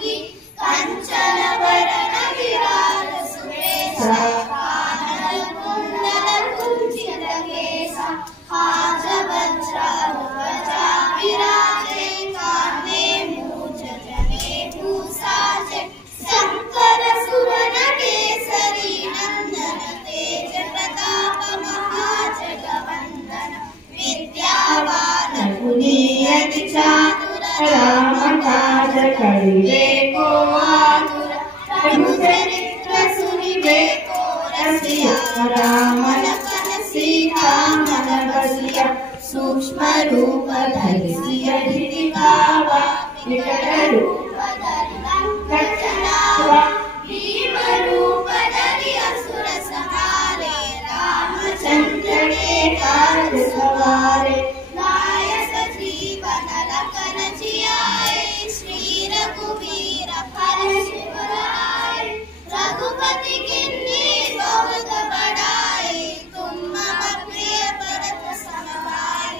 जानकी कंचन वरण विराज सुबेसा कानन कुंडल कुंचित केसा हाथ वज्र ध्वजा विराजे कांधे मूंज जनेऊ साजे शंकर सुवन केसरी नंदन तेज प्रताप महाजगवंदन विद्यावान गुणीयति चातुर राम काज करिबे को आतुर प्रभु चरित्र सुनिबे को रसिया राम लखन सीता मन बसिया सूक्ष्म रूप धरि सिय दिखावा विकट रूप धरि लंका चलावा भीम रूप धरि असुर संहारे रामचंद्र के काज सवारे लाय सजीवन लखन जियाए श्री रघुवीर हर्षि बड़ाए रघुपति किन्नी बहुत बड़ाए तुम मम प्रिय भरत सम भाई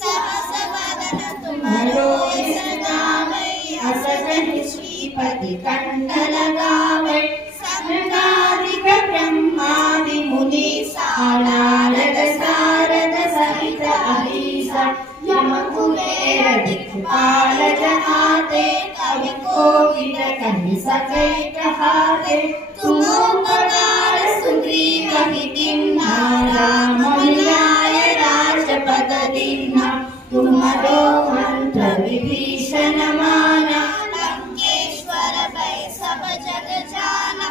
सहस वदन तुम्हारो यश गावै अस कहि श्रीपति कंठ लगावै सनकादिक ब्रह्मादि मुनीसा नारद सारद सहित अहिसा यम कुबेर दिक्पाल जहाते कवि कोकिल कहि सकै कहाते तुम उपकार सुग्रीव ही दीन्हा राम मिलाय राजपद दीन्हा तुम्हारो मंत्र विभीषण माना लंकेश्वर भय सब जग जाना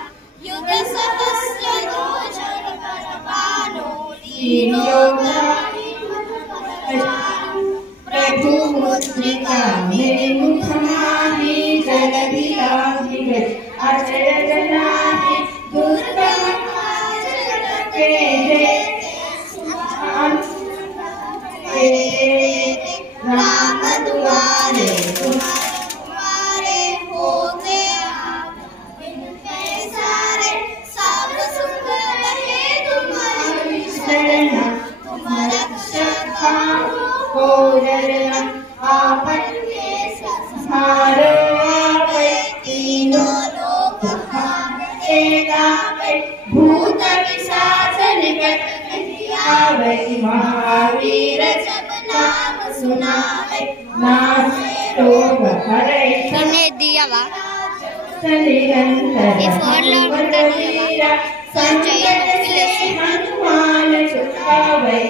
युग सहस्र योजन पर भानु लीनो प्रभु मुद्रिका मेरे मुख माही जगति लाहि अचर जनाहि दुर्गम काज जगते राम दुआरे तुम्हारे होते सारे सब सुख रहे तुम्हारी शरण तुम रक्षक को डरना आपन के संहारो आपै तीनों लोक भागते गावै भूत पिशाच निकट नहीं आवै महावीर जब नाम सुनावै नासे रोग हरै दियावा हनुमान छुटावै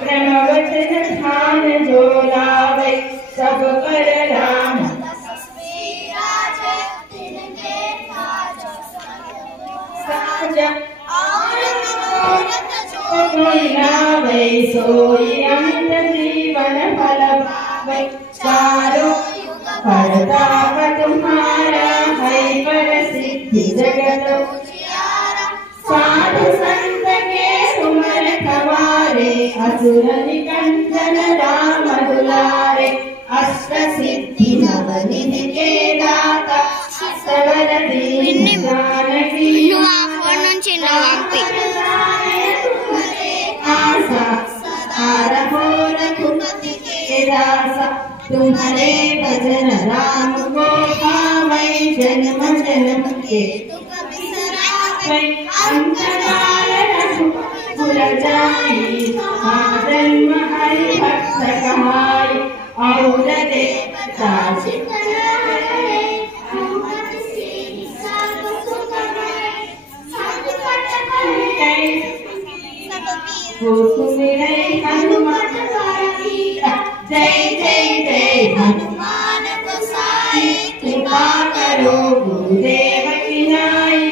प्रणवचन ध्यान जो लावै सब पर राम साजा और मनोरथ जो लावै सोई अमृत जीवन फल पावै चारों परताप तुम्हारा है पर सिद्धि जगत उजियारा साधु संत के सुमर कवारे असुर निकंदन राम दुलारे अष्ट सिद्धि नवनिधि के दाता सवर दीन जानकी आशा सदा रहो रघुपति के दासा तुम्हारे भजन राम को पावै जन्म जन्म के दुख बिसरावै अंतकाल रघुकुल जाई जन्म हरि भक्त कहाई और देवता चितनाए हनुमत से सब सुख है संकट हरै सब सुमिरै हनुमत वीरा जय जय जय हनुमान गोसाई कृपा करो गुरुदेव की नाई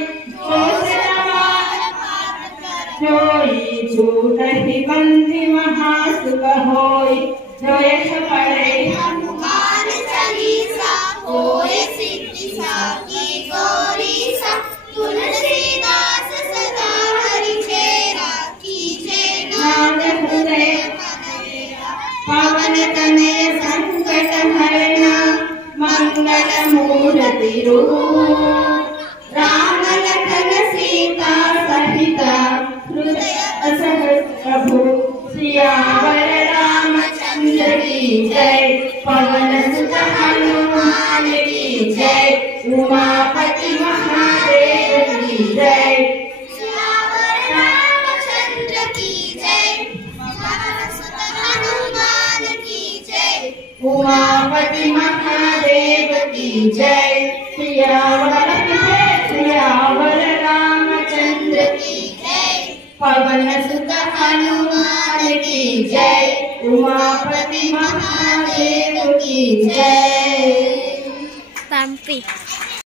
जोई छूटहि बंदी महासुख होई जो यश पढ़े हनुमान चालीसा होए सिद्धि साकी गौरीसा तुलसीदास सदा हरि चेरा कीजे नाथ हृदय पवन तनय संकट हरना मंगल मूर्ति रूप राम लखन सीता सहिता हृदय प्रभु सियावर रामचंद्र की जय पवन सुत हनुमान की जय। उमापति महादेव की जय। सियावर रामचंद्र की जय। हनुमान की जय। उमापति महादेव की जय। सियावर रामचंद्र की जय। पवन सुत हनुमान की जय। उमापति महादेव की जय। Tampi.